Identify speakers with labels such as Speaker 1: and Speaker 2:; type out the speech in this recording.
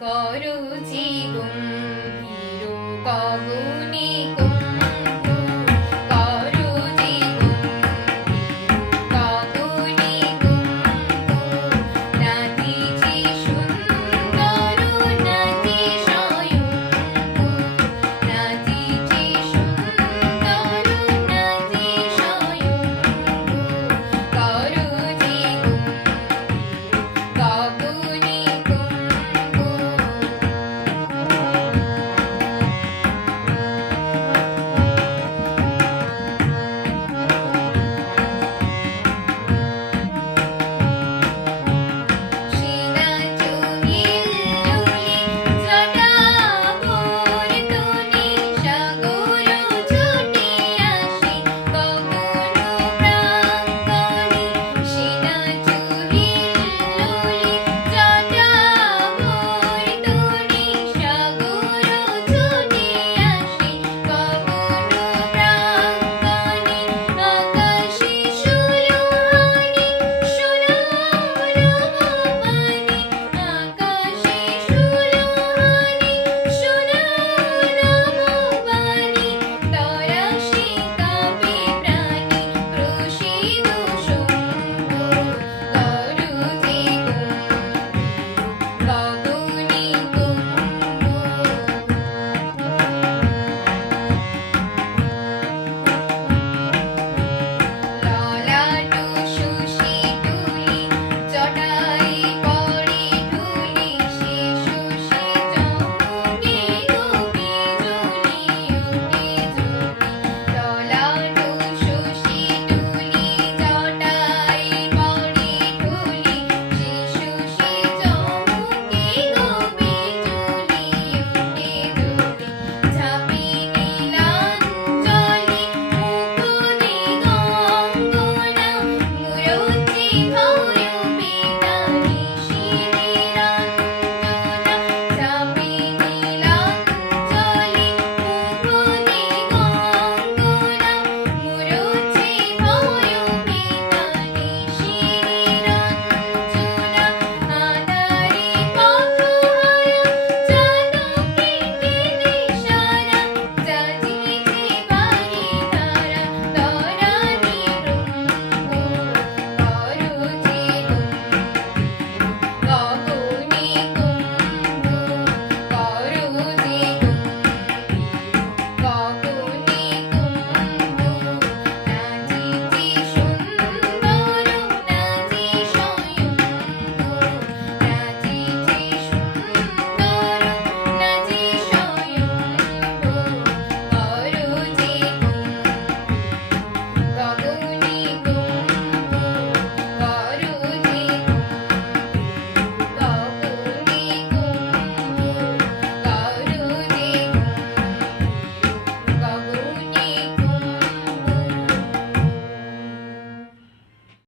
Speaker 1: করুচি গম্ভীর গগনে কুম